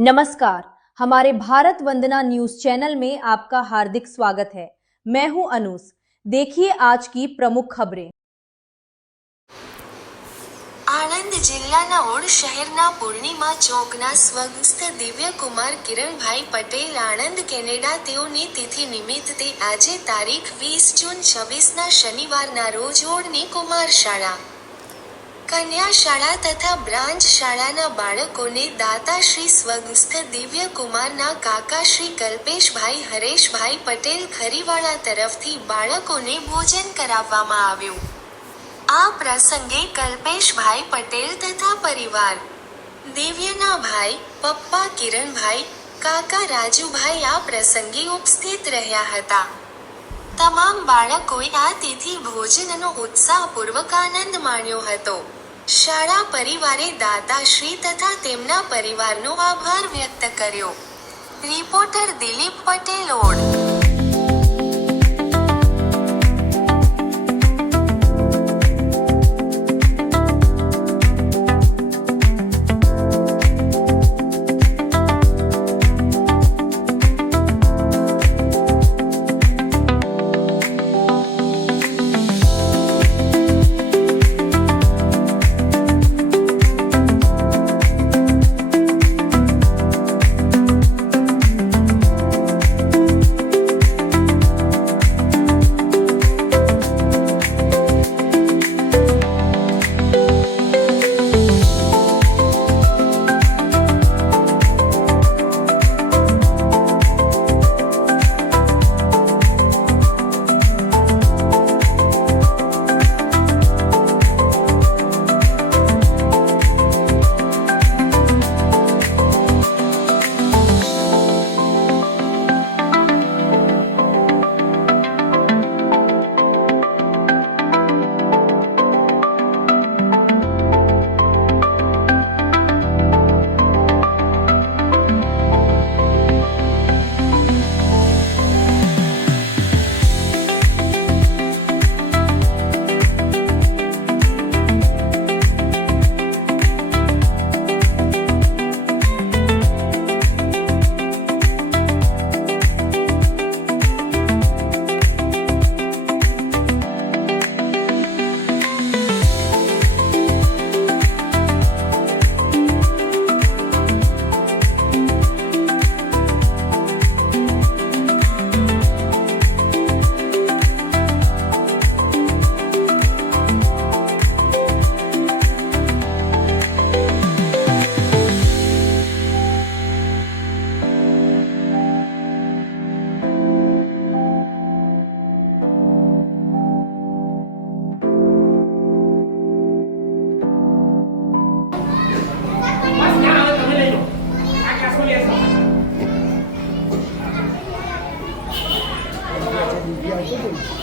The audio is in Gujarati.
नमस्कार, हमारे भारत वंदना न्यूज चैनल में आपका हार्दिक स्वागत है। मैं हूं अनुस। देखिए आज की प्रमुख खबरें। આણંદ જિલ્લાના ઓડ શહેરના પૂર્ણિમા ચોકના સ્વગસ્થ દિવ્યકુમાર કિરણભાઈ પટેલ આણંદ કેનેડા તેઓની તિથિ નિમિત્તે આજે તારીખ 20 જૂન 26ના શનિવારના રોજ ઓડની કુમાર શાળા, કન્યા શાળા તથા બ્રાન્ચ શાળાના બાળકોને દાતા શ્રી સ્વગસ્થ દિવ્યકુમારના કાકા શ્રી કલ્પેશભાઈ હરેશભાઈ પટેલ ખરીવાળા તરફથી બાળકોને ભોજન કરાવવામાં આવ્યું। આ પ્રસંગે કલ્પેશભાઈ પટેલ તથા પરિવાર, દિવ્યના ભાઈ, પપ્પા કિરણભાઈ, કાકા રાજુભાઈ આ પ્રસંગે ઉપસ્થિત રહ્યા હતા। તમામ બાળકોએ આ તિથિ ભોજનનો ઉત્સાહપૂર્વક આનંદ માણ્યો હતો। શાળા પરિવારે દાતાશ્રી તથા તેમના પરિવારનો આભાર વ્યક્ત કર્યો। Reporter Dilip Patel, odd. Yeah,